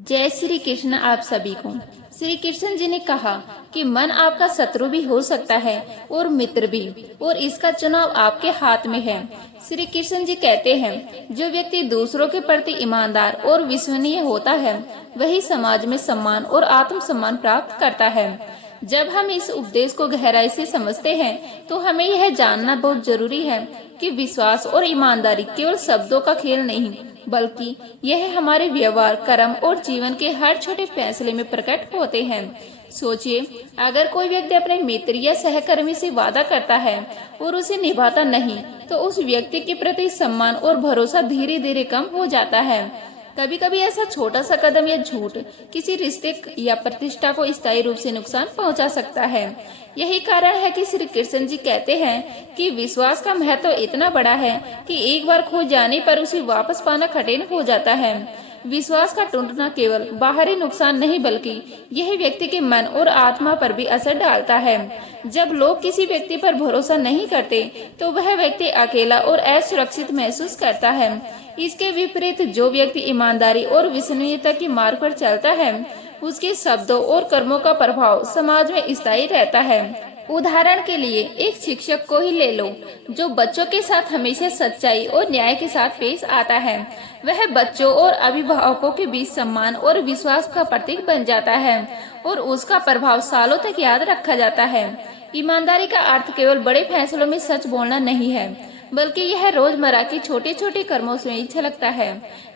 जय श्री कृष्ण। आप सभी को श्री कृष्ण जी ने कहा कि मन आपका शत्रु भी हो सकता है और मित्र भी, और इसका चुनाव आपके हाथ में है। श्री कृष्ण जी कहते हैं, जो व्यक्ति दूसरों के प्रति ईमानदार और विश्वसनीय होता है वही समाज में सम्मान और आत्म सम्मान प्राप्त करता है। जब हम इस उपदेश को गहराई से समझते हैं तो हमें यह जानना बहुत जरूरी है कि विश्वास और ईमानदारी केवल शब्दों का खेल नहीं, बल्कि यह हमारे व्यवहार, कर्म और जीवन के हर छोटे फैसले में प्रकट होते हैं। सोचिए, अगर कोई व्यक्ति अपने मित्र या सहकर्मी से वादा करता है और उसे निभाता नहीं, तो उस व्यक्ति के प्रति सम्मान और भरोसा धीरे धीरे कम हो जाता है। कभी कभी ऐसा छोटा सा कदम या झूठ किसी रिश्ते या प्रतिष्ठा को स्थायी रूप से नुकसान पहुंचा सकता है। यही कारण है कि श्री कृष्ण जी कहते हैं कि विश्वास का महत्व इतना बड़ा है कि एक बार खो जाने पर उसे वापस पाना कठिन हो जाता है। विश्वास का टूटना केवल बाहरी नुकसान नहीं, बल्कि यह व्यक्ति के मन और आत्मा पर भी असर डालता है। जब लोग किसी व्यक्ति पर भरोसा नहीं करते तो वह व्यक्ति अकेला और असुरक्षित महसूस करता है। इसके विपरीत जो व्यक्ति ईमानदारी और विश्वसनीयता के मार्ग पर चलता है, उसके शब्दों और कर्मों का प्रभाव समाज में स्थायी रहता है। उदाहरण के लिए एक शिक्षक को ही ले लो, जो बच्चों के साथ हमेशा सच्चाई और न्याय के साथ पेश आता है। वह बच्चों और अभिभावकों के बीच सम्मान और विश्वास का प्रतीक बन जाता है और उसका प्रभाव सालों तक याद रखा जाता है। ईमानदारी का अर्थ केवल बड़े फैसलों में सच बोलना नहीं है, बल्कि यह रोजमर्रा के छोटे छोटे कर्मों से ही झलकता है।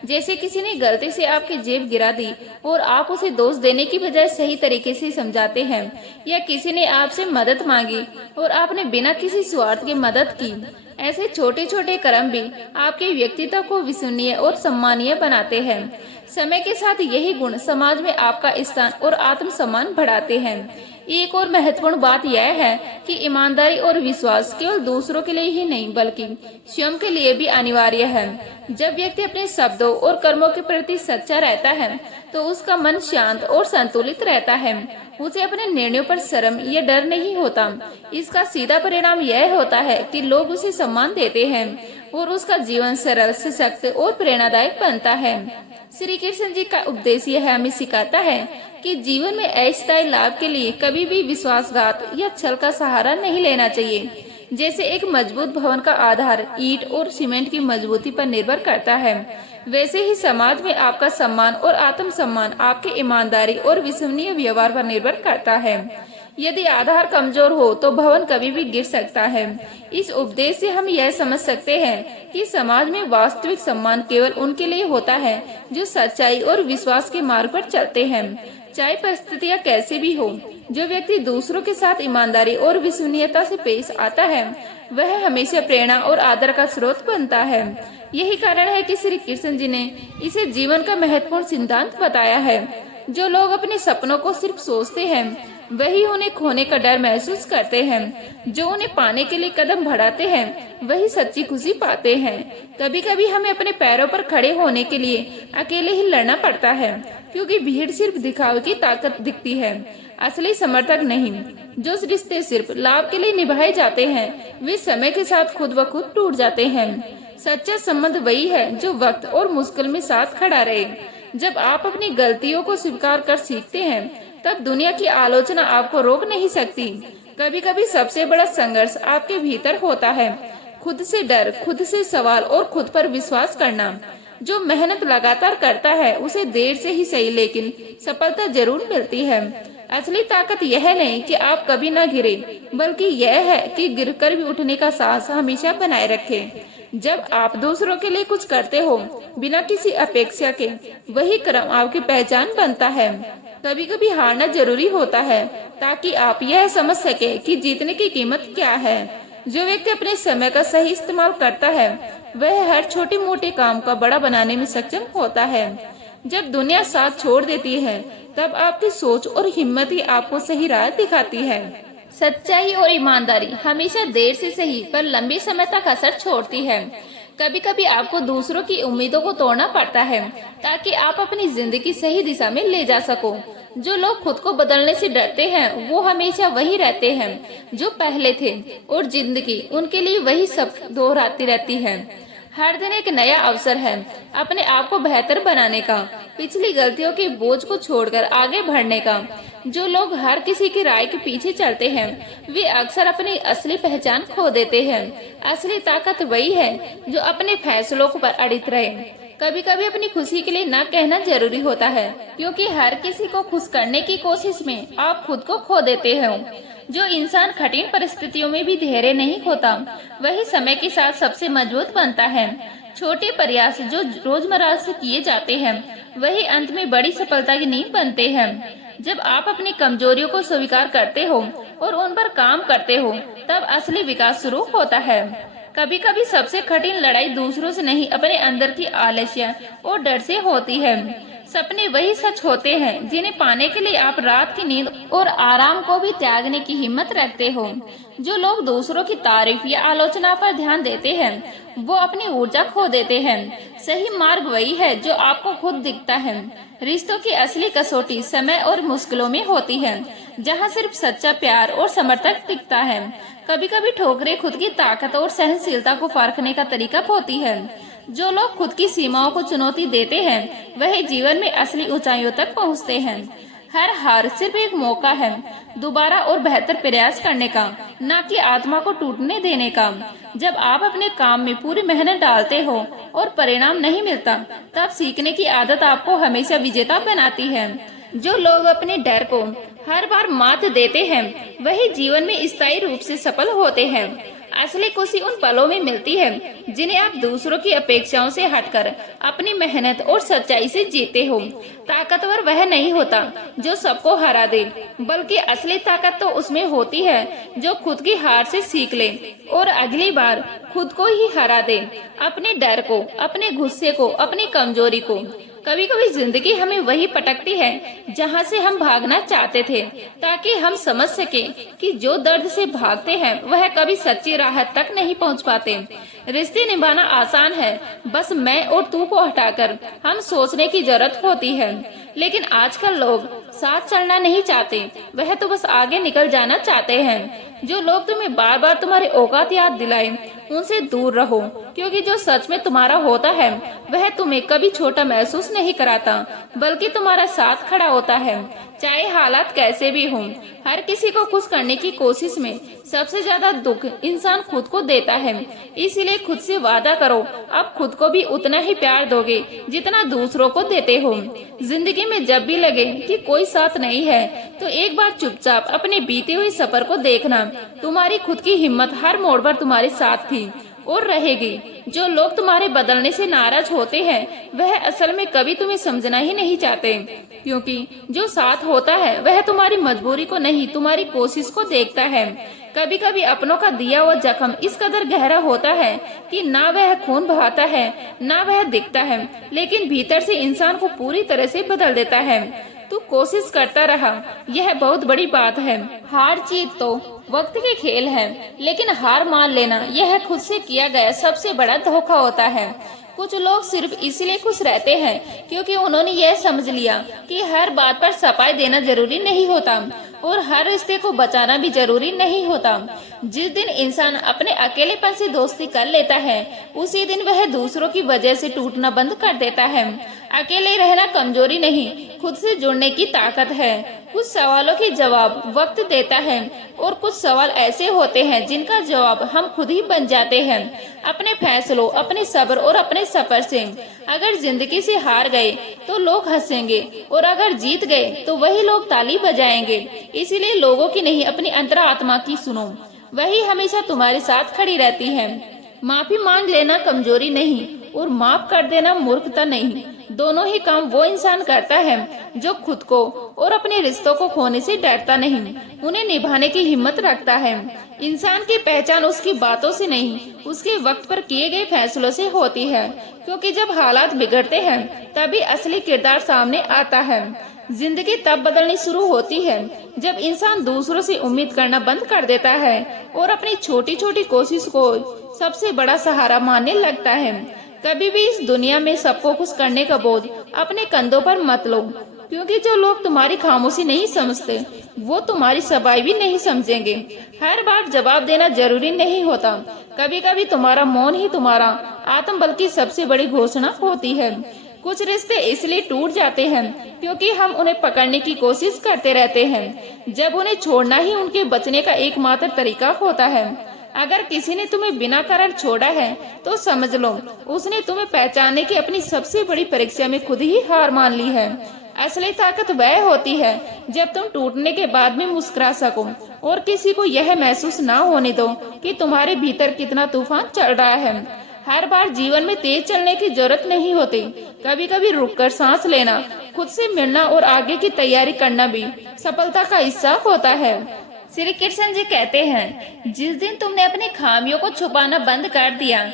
जैसे किसी ने गलती से आपकी जेब गिरा दी और आप उसे दोष देने की बजाय सही तरीके से समझाते हैं, या किसी ने आपसे मदद मांगी और आपने बिना किसी स्वार्थ की मदद की। ऐसे छोटे छोटे कर्म भी आपके व्यक्तित्व को विश्वसनीय और सम्मानीय बनाते हैं। समय के साथ यही गुण समाज में आपका स्थान और आत्मसम्मान बढ़ाते हैं। एक और महत्वपूर्ण बात यह है कि ईमानदारी और विश्वास केवल दूसरों के लिए ही नहीं, बल्कि स्वयं के लिए भी अनिवार्य है। जब व्यक्ति अपने शब्दों और कर्मों के प्रति सच्चा रहता है तो उसका मन शांत और संतुलित रहता है। उसे अपने निर्णयों पर शर्म या डर नहीं होता। इसका सीधा परिणाम यह होता है कि लोग उसे सम्मान देते हैं और उसका जीवन सरल, सशक्त और प्रेरणादायक बनता है। श्री कृष्ण जी का उपदेश यह हमें सिखाता है कि जीवन में अस्थायी लाभ के लिए कभी भी विश्वासघात या छल का सहारा नहीं लेना चाहिए। जैसे एक मजबूत भवन का आधार ईंट और सीमेंट की मजबूती पर निर्भर करता है, वैसे ही समाज में आपका सम्मान और आत्मसम्मान आपके ईमानदारी और विश्वसनीय व्यवहार पर निर्भर करता है। यदि आधार कमजोर हो तो भवन कभी भी गिर सकता है। इस उपदेश से हम यह समझ सकते हैं कि समाज में वास्तविक सम्मान केवल उनके लिए होता है जो सच्चाई और विश्वास के मार्ग पर चलते हैं, चाहे परिस्थितियां कैसी भी हो। जो व्यक्ति दूसरों के साथ ईमानदारी और विश्वसनीयता से पेश आता है, वह हमेशा प्रेरणा और आदर का स्रोत बनता है। यही कारण है कि श्री कृष्ण जी ने इसे जीवन का महत्वपूर्ण सिद्धांत बताया है। जो लोग अपने सपनों को सिर्फ सोचते हैं, वही उन्हें खोने का डर महसूस करते हैं। जो उन्हें पाने के लिए कदम बढ़ाते हैं, वही सच्ची खुशी पाते हैं। कभी कभी हमें अपने पैरों पर खड़े होने के लिए अकेले ही लड़ना पड़ता है, क्योंकि भीड़ सिर्फ दिखावे की ताकत दिखती है, असली समर्थक नहीं। जो रिश्ते सिर्फ लाभ के लिए निभाए जाते हैं, वे समय के साथ खुद ब खुद टूट जाते हैं। सच्चा संबंध वही है जो वक्त और मुश्किल में साथ खड़ा रहे। जब आप अपनी गलतियों को स्वीकार कर सीखते हैं, तब दुनिया की आलोचना आपको रोक नहीं सकती। कभी कभी सबसे बड़ा संघर्ष आपके भीतर होता है, खुद से डर, खुद से सवाल और खुद पर विश्वास करना। जो मेहनत लगातार करता है उसे देर से ही सही, लेकिन सफलता जरूर मिलती है। असली ताकत यह नहीं कि आप कभी न गिरे, बल्कि यह है कि गिरकर भी उठने का साहस हमेशा बनाए रखें। जब आप दूसरों के लिए कुछ करते हो बिना किसी अपेक्षा के, वही कर्म आपकी पहचान बनता है। कभी कभी हारना जरूरी होता है ताकि आप यह समझ सके कि जीतने की कीमत क्या है। जो व्यक्ति अपने समय का सही इस्तेमाल करता है, वह हर छोटे मोटे काम का बड़ा बनाने में सक्षम होता है। जब दुनिया साथ छोड़ देती है, तब आपकी सोच और हिम्मत ही आपको सही राह दिखाती है। सच्चाई और ईमानदारी हमेशा देर से सही पर लंबे समय तक असर छोड़ती है। कभी कभी आपको दूसरों की उम्मीदों को तोड़ना पड़ता है ताकि आप अपनी जिंदगी सही दिशा में ले जा सको। जो लोग खुद को बदलने से डरते हैं, वो हमेशा वही रहते हैं जो पहले थे, और जिंदगी उनके लिए वही सब दोहराती रहती है। हर दिन एक नया अवसर है अपने आप को बेहतर बनाने का, पिछली गलतियों के बोझ को छोड़कर आगे बढ़ने का। जो लोग हर किसी की राय के पीछे चलते हैं वे अक्सर अपनी असली पहचान खो देते हैं। असली ताकत वही है जो अपने फैसलों पर अड़ित रहे। कभी कभी अपनी खुशी के लिए ना कहना जरूरी होता है, क्योंकि हर किसी को खुश करने की कोशिश में आप खुद को खो देते हो। जो इंसान कठिन परिस्थितियों में भी धैर्य नहीं खोता वही समय के साथ सबसे मजबूत बनता है। छोटे प्रयास जो रोजमर्रा से किए जाते हैं वही अंत में बड़ी सफलता की नींव बनते हैं। जब आप अपनी कमजोरियों को स्वीकार करते हो और उन पर काम करते हो तब असली विकास शुरू होता है। कभी कभी सबसे कठिन लड़ाई दूसरों से नहीं अपने अंदर की आलस्य और डर से होती है। सपने वही सच होते हैं जिन्हें पाने के लिए आप रात की नींद और आराम को भी त्यागने की हिम्मत रखते हो। जो लोग दूसरों की तारीफ या आलोचना पर ध्यान देते हैं वो अपनी ऊर्जा खो देते हैं। सही मार्ग वही है जो आपको खुद दिखता है। रिश्तों की असली कसौटी समय और मुश्किलों में होती है, जहाँ सिर्फ सच्चा प्यार और समर्थन टिकता है। कभी कभी ठोकरें खुद की ताकत और सहनशीलता को परखने का तरीका होती है। जो लोग खुद की सीमाओं को चुनौती देते हैं वही जीवन में असली ऊंचाइयों तक पहुंचते हैं। हर हार सिर्फ एक मौका है दोबारा और बेहतर प्रयास करने का, न कि आत्मा को टूटने देने का। जब आप अपने काम में पूरी मेहनत डालते हो और परिणाम नहीं मिलता तब सीखने की आदत आपको हमेशा विजेता बनाती है। जो लोग अपने डर को हर बार मात देते हैं वही जीवन में स्थायी रूप से सफल होते हैं। असली खुशी उन पलों में मिलती है जिन्हें आप दूसरों की अपेक्षाओं से हटकर अपनी मेहनत और सच्चाई से जीते हो। ताकतवर वह नहीं होता जो सबको हरा दे, बल्कि असली ताकत तो उसमें होती है जो खुद की हार से सीख ले और अगली बार खुद को ही हरा दे। अपने डर को, अपने गुस्से को, अपनी कमजोरी को। कभी कभी जिंदगी हमें वही पटकती है जहाँ से हम भागना चाहते थे, ताकि हम समझ सके कि जो दर्द से भागते हैं वह कभी सच्ची राहत तक नहीं पहुँच पाते। रिश्ते निभाना आसान है, बस मैं और तू को हटाकर हम सोचने की जरूरत होती है। लेकिन आजकल लोग साथ चलना नहीं चाहते, वह तो बस आगे निकल जाना चाहते हैं। जो लोग तुम्हें बार बार तुम्हारे औकात याद दिलाएं उनसे दूर रहो, क्योंकि जो सच में तुम्हारा होता है वह तुम्हें कभी छोटा महसूस नहीं कराता, बल्कि तुम्हारा साथ खड़ा होता है, चाहे हालात कैसे भी हों। हर किसी को खुश करने की कोशिश में सबसे ज्यादा दुख इंसान खुद को देता है। इसीलिए खुद से वादा करो अब खुद को भी उतना ही प्यार दोगे जितना दूसरों को देते हो। जिंदगी में जब भी लगे कि कोई साथ नहीं है तो एक बार चुपचाप अपने बीते हुए सफर को देखना। तुम्हारी खुद की हिम्मत हर मोड़ पर तुम्हारे साथ थी और रहेगी। जो लोग तुम्हारे बदलने से नाराज होते हैं वह असल में कभी तुम्हें समझना ही नहीं चाहते, क्योंकि जो साथ होता है वह तुम्हारी मजबूरी को नहीं तुम्हारी कोशिश को देखता है। कभी कभी अपनों का दिया हुआ जख्म इस कदर गहरा होता है कि ना वह खून बहाता है ना वह दिखता है, लेकिन भीतर से इंसान को पूरी तरह से बदल देता है। तू कोशिश करता रहा, यह बहुत बड़ी बात है। हार जीत तो वक्त के खेल है, लेकिन हार मान लेना यह खुद से किया गया सबसे बड़ा धोखा होता है। कुछ लोग सिर्फ इसलिए खुश रहते हैं क्योंकि उन्होंने यह समझ लिया कि हर बात पर सफाई देना जरूरी नहीं होता और हर रिश्ते को बचाना भी जरूरी नहीं होता। जिस दिन इंसान अपने अकेलेपन से दोस्ती कर लेता है उसी दिन वह दूसरों की वजह से टूटना बंद कर देता है। अकेले रहना कमजोरी नहीं, खुद से जुड़ने की ताकत है। कुछ सवालों के जवाब वक्त देता है और कुछ सवाल ऐसे होते हैं जिनका जवाब हम खुद ही बन जाते हैं, अपने फैसलों, अपने सब्र और अपने सफर से। अगर जिंदगी से हार गए तो लोग हंसेंगे और अगर जीत गए तो वही लोग ताली बजाएंगे। इसीलिए लोगों की नहीं अपनी अंतरात्मा की सुनो, वही हमेशा तुम्हारे साथ खड़ी रहती है। माफी मांग लेना कमजोरी नहीं और माफ कर देना मूर्खता नहीं। दोनों ही काम वो इंसान करता है जो खुद को और अपने रिश्तों को खोने से डरता नहीं, उन्हें निभाने की हिम्मत रखता है। इंसान की पहचान उसकी बातों से नहीं, उसके वक्त पर किए गए फैसलों से होती है, क्योंकि जब हालात बिगड़ते हैं तभी असली किरदार सामने आता है। जिंदगी तब बदलनी शुरू होती है जब इंसान दूसरों से उम्मीद करना बंद कर देता है और अपनी छोटी छोटी कोशिश को सबसे बड़ा सहारा मानने लगता है। कभी भी इस दुनिया में सबको खुश करने का बोझ अपने कंधों पर मत लो, क्योंकि जो लोग तुम्हारी खामोशी नहीं समझते वो तुम्हारी सफाई भी नहीं समझेंगे। हर बार जवाब देना जरूरी नहीं होता, कभी कभी तुम्हारा मौन ही तुम्हारा आत्मबल की सबसे बड़ी घोषणा होती है। कुछ रिश्ते इसलिए टूट जाते हैं क्योंकि हम उन्हें पकड़ने की कोशिश करते रहते हैं, जब उन्हें छोड़ना ही उनके बचने का एकमात्र तरीका होता है। अगर किसी ने तुम्हें बिना कारण छोड़ा है तो समझ लो उसने तुम्हें पहचानने की अपनी सबसे बड़ी परीक्षा में खुद ही हार मान ली है। असली ताकत वह होती है जब तुम टूटने के बाद भी मुस्कुरा सको और किसी को यह महसूस ना होने दो कि तुम्हारे भीतर कितना तूफान चल रहा है। हर बार जीवन में तेज चलने की जरूरत नहीं होती, कभी कभी रुककर सांस लेना, खुद से मिलना और आगे की तैयारी करना भी सफलता का हिस्सा होता है। श्री कृष्ण जी कहते हैं, जिस दिन तुमने अपनी खामियों को छुपाना बंद कर दिया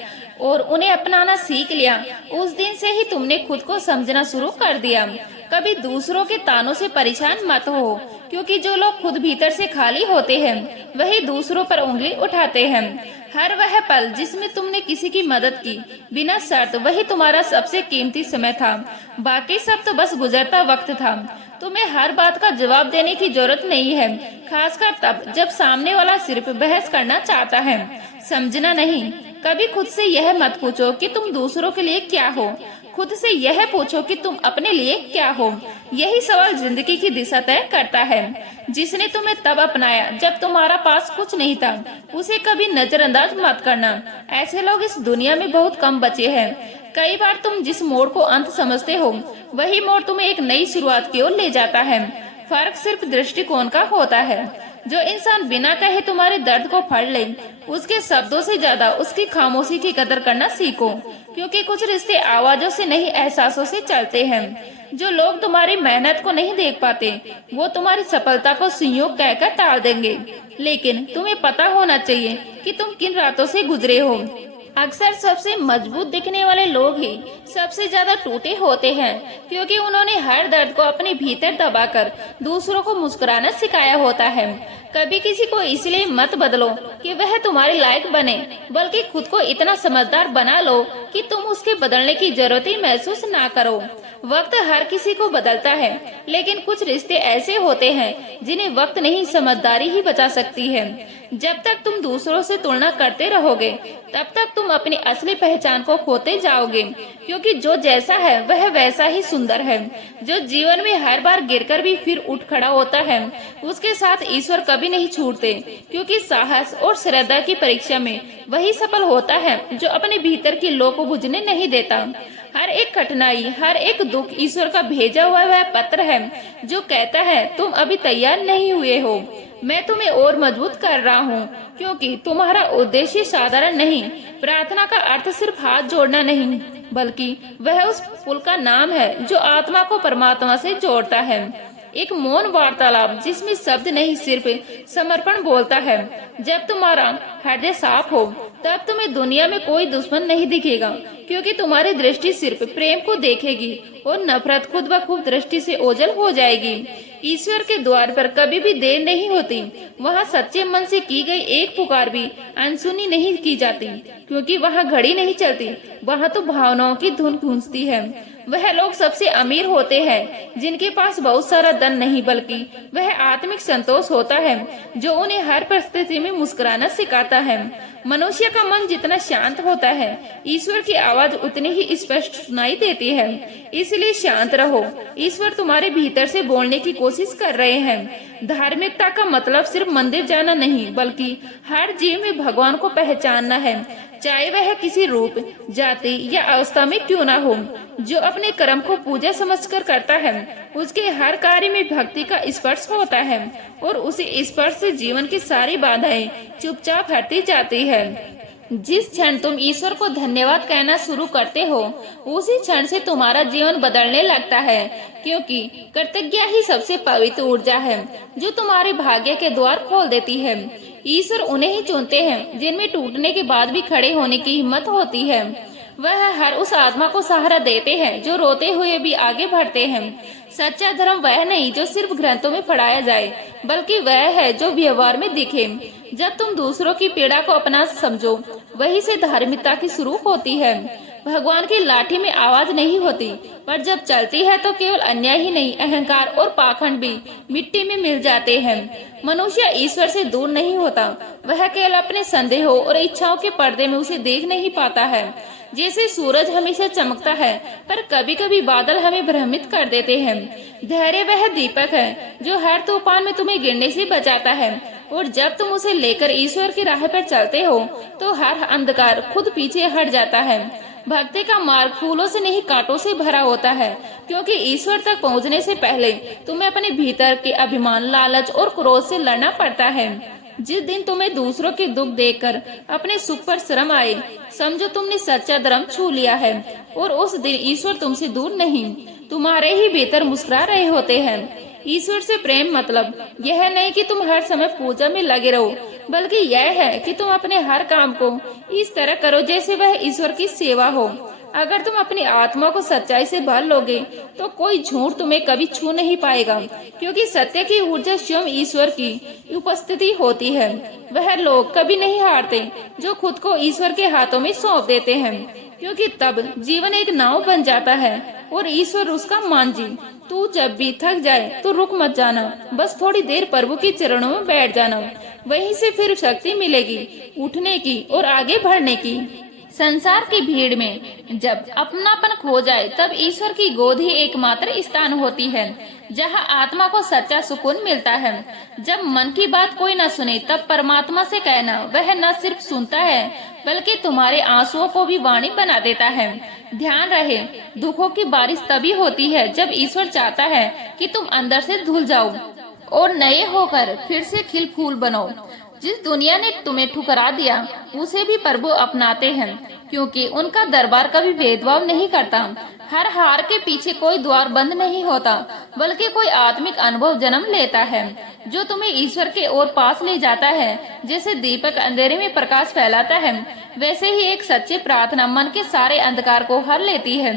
और उन्हें अपनाना सीख लिया, उस दिन से ही तुमने खुद को समझना शुरू कर दिया। कभी दूसरों के तानों से परेशान मत हो, क्योंकि जो लोग खुद भीतर से खाली होते हैं वही दूसरों पर उंगली उठाते हैं। हर वह पल जिसमें तुमने किसी की मदद की बिना शर्त, वही तुम्हारा सबसे कीमती समय था। बाकी सब तो बस गुजरता वक्त था। तुम्हें हर बात का जवाब देने की जरूरत नहीं है, खासकर तब जब सामने वाला सिर्फ बहस करना चाहता है, समझना नहीं। कभी खुद से यह मत पूछो कि तुम दूसरों के लिए क्या हो, खुद से यह पूछो कि तुम अपने लिए क्या हो। यही सवाल जिंदगी की दिशा तय करता है। जिसने तुम्हें तब अपनाया जब तुम्हारा पास कुछ नहीं था, उसे कभी नजरअंदाज मत करना। ऐसे लोग इस दुनिया में बहुत कम बचे हैं। कई बार तुम जिस मोड़ को अंत समझते हो वही मोड़ तुम्हें एक नई शुरुआत की ओर ले जाता है। फर्क सिर्फ दृष्टिकोण का होता है। जो इंसान बिना कहे तुम्हारे दर्द को पढ़ ले, उसके शब्दों से ज्यादा उसकी खामोशी की कदर करना सीखो, क्योंकि कुछ रिश्ते आवाजों से नहीं एहसासों से चलते हैं। जो लोग तुम्हारी मेहनत को नहीं देख पाते वो तुम्हारी सफलता को संयोग कहकर टाल देंगे, लेकिन तुम्हें पता होना चाहिए कि तुम किन रातों से गुजरे हो। अक्सर सबसे मजबूत दिखने वाले लोग ही सबसे ज्यादा टूटे होते हैं, क्योंकि उन्होंने हर दर्द को अपने भीतर दबाकर दूसरों को मुस्कुराना सिखाया होता है। कभी किसी को इसलिए मत बदलो कि वह तुम्हारे लायक बने, बल्कि खुद को इतना समझदार बना लो कि तुम उसके बदलने की जरूरत ही महसूस ना करो। वक्त हर किसी को बदलता है, लेकिन कुछ रिश्ते ऐसे होते हैं जिन्हें वक्त नहीं समझदारी ही बचा सकती है। जब तक तुम दूसरों से तुलना करते रहोगे तब तक तुम अपनी असली पहचान को खोते जाओगे, क्योंकि जो जैसा है वह वैसा ही सुंदर है। जो जीवन में हर बार गिरकर भी फिर उठ खड़ा होता है उसके साथ ईश्वर कभी नहीं छूटते, क्योंकि साहस और श्रद्धा की परीक्षा में वही सफल होता है जो अपने भीतर की लौ को बुझने नहीं देता। हर एक कठिनाई, हर एक दुख ईश्वर का भेजा हुआ वह पत्र है जो कहता है तुम अभी तैयार नहीं हुए हो, मैं तुम्हें और मजबूत कर रहा हूँ, क्योंकि तुम्हारा उद्देश्य साधारण नहीं। प्रार्थना का अर्थ सिर्फ हाथ जोड़ना नहीं, बल्कि वह उस पुल का नाम है जो आत्मा को परमात्मा से जोड़ता है। एक मौन वार्तालाप जिसमें शब्द नहीं सिर्फ समर्पण बोलता है। जब तुम्हारा हृदय साफ हो तब तुम्हें दुनिया में कोई दुश्मन नहीं दिखेगा, क्योंकि तुम्हारी दृष्टि सिर्फ प्रेम को देखेगी और नफरत खुद ब खुद दृष्टि से ओझल हो जाएगी। ईश्वर के द्वार पर कभी भी देर नहीं होती। वहाँ सच्चे मन से की गई एक पुकार भी अनसुनी नहीं की जाती, क्योंकि वहाँ घड़ी नहीं चलती, वहाँ तो भावनाओं की धुन गूंजती है। वह लोग सबसे अमीर होते हैं जिनके पास बहुत सारा धन नहीं, बल्कि वह आत्मिक संतोष होता है जो उन्हें हर परिस्थिति में मुस्कुराना सिखाता है। मनुष्य का मन जितना शांत होता है, ईश्वर की आवाज उतनी ही स्पष्ट सुनाई देती है। इसलिए शांत रहो, ईश्वर तुम्हारे भीतर से बोलने की कोशिश कर रहे हैं। धार्मिकता का मतलब सिर्फ मंदिर जाना नहीं, बल्कि हर जीव में भगवान को पहचानना है, चाहे वह किसी रूप, जाति या अवस्था में क्यों ना हो। जो अपने कर्म को पूजा समझकर करता है उसके हर कार्य में भक्ति का स्पर्श होता है, और उसी स्पर्श से जीवन की सारी बाधाएं चुपचाप हटती जाती है। जिस क्षण तुम ईश्वर को धन्यवाद कहना शुरू करते हो उसी क्षण से तुम्हारा जीवन बदलने लगता है, क्योंकि कृतज्ञता ही सबसे पवित्र ऊर्जा है जो तुम्हारे भाग्य के द्वार खोल देती है। ईश्वर उन्हें ही चुनते हैं जिनमें टूटने के बाद भी खड़े होने की हिम्मत होती है। वह हर उस आत्मा को सहारा देते हैं जो रोते हुए भी आगे बढ़ते हैं। सच्चा धर्म वह नहीं जो सिर्फ ग्रंथों में पढ़ाया जाए, बल्कि वह है जो व्यवहार में दिखे। जब तुम दूसरों की पीड़ा को अपना समझो, वहीं से धार्मिकता की शुरू होती है। भगवान की लाठी में आवाज नहीं होती, पर जब चलती है तो केवल अन्याय ही नहीं, अहंकार और पाखंड भी मिट्टी में मिल जाते हैं। मनुष्य ईश्वर से दूर नहीं होता, वह केवल अपने संदेहों और इच्छाओं के पर्दे में उसे देख नहीं पाता है। जैसे सूरज हमेशा चमकता है, पर कभी कभी बादल हमें भ्रमित कर देते हैं। धैर्य वह दीपक है जो हर तूफान में तुम्हें गिरने से बचाता है, और जब तुम उसे लेकर ईश्वर की राह पर चलते हो तो हर अंधकार खुद पीछे हट जाता है। भक्ति का मार्ग फूलों से नहीं कांटों से भरा होता है, क्योंकि ईश्वर तक पहुंचने से पहले तुम्हें अपने भीतर के अभिमान, लालच और क्रोध से लड़ना पड़ता है। जिस दिन तुम्हें दूसरों के दुख देखकर अपने सुख पर शर्म आए, समझो तुमने सच्चा धर्म छू लिया है, और उस दिन ईश्वर तुमसे दूर नहीं, तुम्हारे ही भीतर मुस्कुरा रहे होते हैं। ईश्वर से प्रेम मतलब यह नहीं कि तुम हर समय पूजा में लगे रहो, बल्कि यह है कि तुम अपने हर काम को इस तरह करो जैसे वह ईश्वर की सेवा हो। अगर तुम अपनी आत्मा को सच्चाई से भर लोगे तो कोई झूठ तुम्हें कभी छू नहीं पाएगा, क्योंकि सत्य की ऊर्जा स्वयं ईश्वर की उपस्थिति होती है। वह लोग कभी नहीं हारते जो खुद को ईश्वर के हाथों में सौंप देते हैं, क्योंकि तब जीवन एक नाव बन जाता है और ईश्वर उसका मांझी। तू जब भी थक जाए तो रुक मत जाना, बस थोड़ी देर प्रभु के चरणों में बैठ जाना, वहीं से फिर शक्ति मिलेगी उठने की और आगे बढ़ने की। संसार की भीड़ में जब अपनापन खो जाए तब ईश्वर की गोद ही एकमात्र स्थान होती है जहां आत्मा को सच्चा सुकून मिलता है। जब मन की बात कोई न सुने तब परमात्मा से कहना, वह न सिर्फ सुनता है बल्कि तुम्हारे आंसुओं को भी वाणी बना देता है। ध्यान रहे, दुखों की बारिश तभी होती है जब ईश्वर चाहता है कि तुम अंदर से धुल जाओ और नए होकर फिर से खिल फूल बनो। जिस दुनिया ने तुम्हें ठुकरा दिया उसे भी प्रभु अपनाते हैं, क्योंकि उनका दरबार कभी भेदभाव नहीं करता। हर हार के पीछे कोई द्वार बंद नहीं होता, बल्कि कोई आत्मिक अनुभव जन्म लेता है जो तुम्हें ईश्वर के ओर पास ले जाता है। जैसे दीपक अंधेरे में प्रकाश फैलाता है, वैसे ही एक सच्ची प्रार्थना मन के सारे अंधकार को हर लेती है।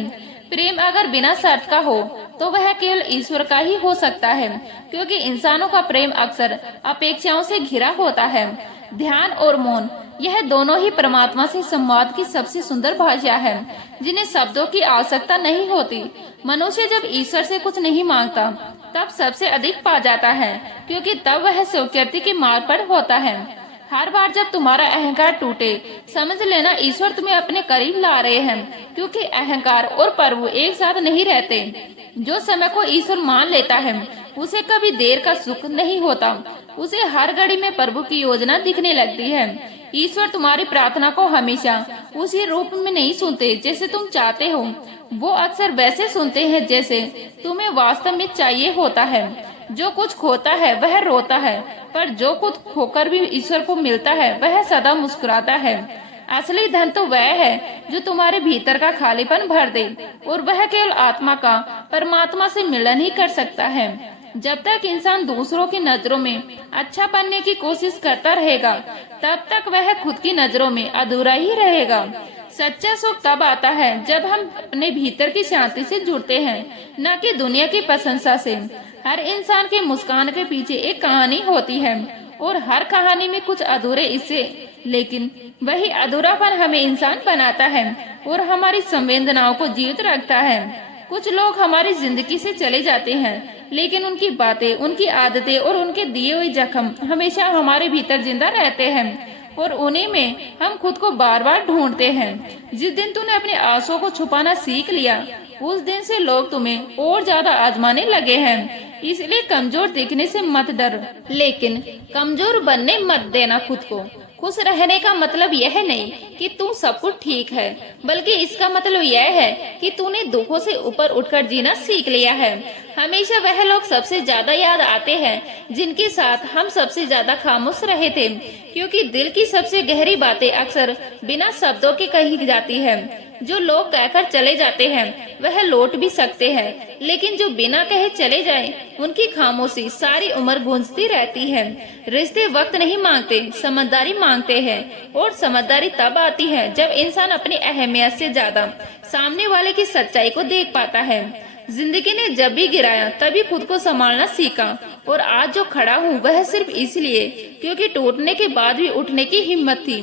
प्रेम अगर बिना शर्त का हो तो वह केवल ईश्वर का ही हो सकता है, क्योंकि इंसानों का प्रेम अक्सर अपेक्षाओं से घिरा होता है। ध्यान और मौन, यह दोनों ही परमात्मा से संवाद की सबसे सुंदर भाषा है, जिन्हें शब्दों की आवश्यकता नहीं होती। मनुष्य जब ईश्वर से कुछ नहीं मांगता तब सबसे अधिक पा जाता है, क्योंकि तब वह स्वीकृति के मार्ग पर होता है। हर बार जब तुम्हारा अहंकार टूटे, समझ लेना ईश्वर तुम्हें अपने करीब ला रहे हैं, क्योंकि अहंकार और प्रभु एक साथ नहीं रहते। जो समय को ईश्वर मान लेता है उसे कभी देर का सुख नहीं होता, उसे हर घड़ी में प्रभु की योजना दिखने लगती है। ईश्वर तुम्हारी प्रार्थना को हमेशा उसी रूप में नहीं सुनते जैसे तुम चाहते हो, वो अक्सर वैसे सुनते हैं जैसे तुम्हें वास्तव में चाहिए होता है। जो कुछ खोता है वह रोता है, पर जो कुछ खोकर भी ईश्वर को मिलता है वह सदा मुस्कुराता है। असली धन तो वह है जो तुम्हारे भीतर का खालीपन भर दे, और वह केवल आत्मा का परमात्मा से मिलन ही कर सकता है। जब तक इंसान दूसरों की नजरों में अच्छा बनने की कोशिश करता रहेगा, तब तक वह खुद की नजरों में अधूरा ही रहेगा। सच्चा सुख तब आता है जब हम अपने भीतर की शांति से जुड़ते हैं, न कि दुनिया की प्रशंसा से। हर इंसान के मुस्कान के पीछे एक कहानी होती है, और हर कहानी में कुछ अधूरे हिस्से, लेकिन वही अधूरापन हमें इंसान बनाता है और हमारी संवेदनाओं को जीवित रखता है। कुछ लोग हमारी जिंदगी से चले जाते हैं, लेकिन उनकी बातें, उनकी आदतें और उनके दिए हुए जख्म हमेशा हमारे भीतर जिंदा रहते हैं, और उन्हीं में हम खुद को बार बार ढूंढते हैं। जिस दिन तूने अपने आंसुओं को छुपाना सीख लिया, उस दिन से लोग तुम्हें और ज्यादा आजमाने लगे हैं। इसलिए कमजोर दिखने से मत डर, लेकिन कमजोर बनने मत देना खुद को। खुश रहने का मतलब यह नहीं कि तू सब कुछ ठीक है, बल्कि इसका मतलब यह है कि तूने दुखों से ऊपर उठकर जीना सीख लिया है। हमेशा वह लोग सबसे ज्यादा याद आते हैं जिनके साथ हम सबसे ज्यादा खामोश रहे थे, क्योंकि दिल की सबसे गहरी बातें अक्सर बिना शब्दों के कही जाती है। जो लोग कहकर चले जाते हैं वह लौट भी सकते हैं, लेकिन जो बिना कहे चले जाएं, उनकी खामोशी सारी उम्र गूंजती रहती है। रिश्ते वक्त नहीं मांगते, समझदारी मांगते हैं, और समझदारी तब आती है जब इंसान अपनी अहमियत से ज्यादा सामने वाले की सच्चाई को देख पाता है। जिंदगी ने जब भी गिराया तभी खुद को संभालना सीखा, और आज जो खड़ा हूँ वह सिर्फ इसलिए क्योंकि टूटने के बाद भी उठने की हिम्मत थी।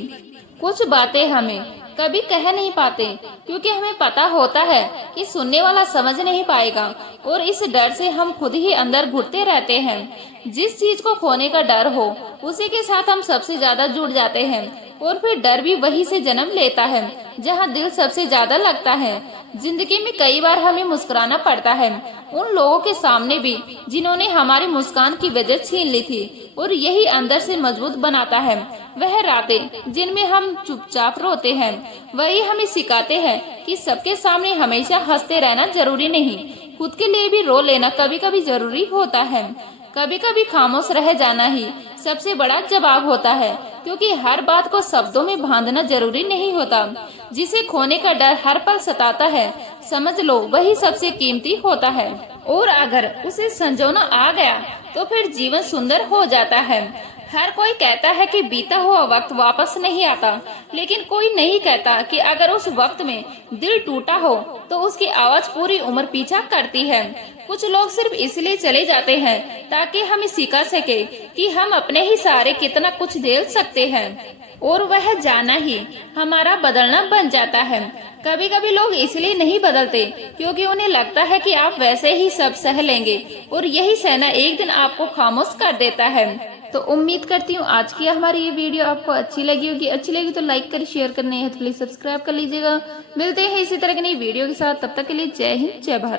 कुछ बातें हमें कभी कह नहीं पाते, क्योंकि हमें पता होता है कि सुनने वाला समझ नहीं पाएगा, और इस डर से हम खुद ही अंदर घुटते रहते हैं। जिस चीज को खोने का डर हो उसी के साथ हम सबसे ज्यादा जुड़ जाते हैं, और फिर डर भी वही से जन्म लेता है जहाँ दिल सबसे ज्यादा लगता है। जिंदगी में कई बार हमें मुस्कुराना पड़ता है उन लोगों के सामने भी जिन्होंने हमारी मुस्कान की वजह छीन ली थी, और यही अंदर से मजबूत बनाता है। वह रातें जिनमें हम चुपचाप रोते हैं वही हमें सिखाते हैं कि सबके सामने हमेशा हंसते रहना जरूरी नहीं, खुद के लिए भी रो लेना कभी कभी जरूरी होता है। कभी कभी खामोश रह जाना ही सबसे बड़ा जवाब होता है, क्योंकि हर बात को शब्दों में बांधना जरूरी नहीं होता। जिसे खोने का डर हर पल सताता है, समझ लो वही सबसे कीमती होता है, और अगर उसे संजोना आ गया तो फिर जीवन सुंदर हो जाता है। हर कोई कहता है कि बीता हुआ वक्त वापस नहीं आता, लेकिन कोई नहीं कहता कि अगर उस वक्त में दिल टूटा हो तो उसकी आवाज पूरी उम्र पीछा करती है। कुछ लोग सिर्फ इसलिए चले जाते हैं ताकि हमें सिखा सके कि हम अपने ही सहारे कितना कुछ झेल सकते हैं, और वह जाना ही हमारा बदलना बन जाता है। कभी कभी लोग इसलिए नहीं बदलते क्योंकि उन्हें लगता है कि आप वैसे ही सब सह लेंगे, और यही सहना एक दिन आपको खामोश कर देता है। तो उम्मीद करती हूँ आज की हमारी ये वीडियो आपको अच्छी लगी होगी। अच्छी लगी तो लाइक कर, शेयर करने है तो प्लीज सब्सक्राइब कर लीजिएगा। मिलते हैं इसी तरह की नई वीडियो के साथ, तब तक के लिए जय हिंद, जय भारत।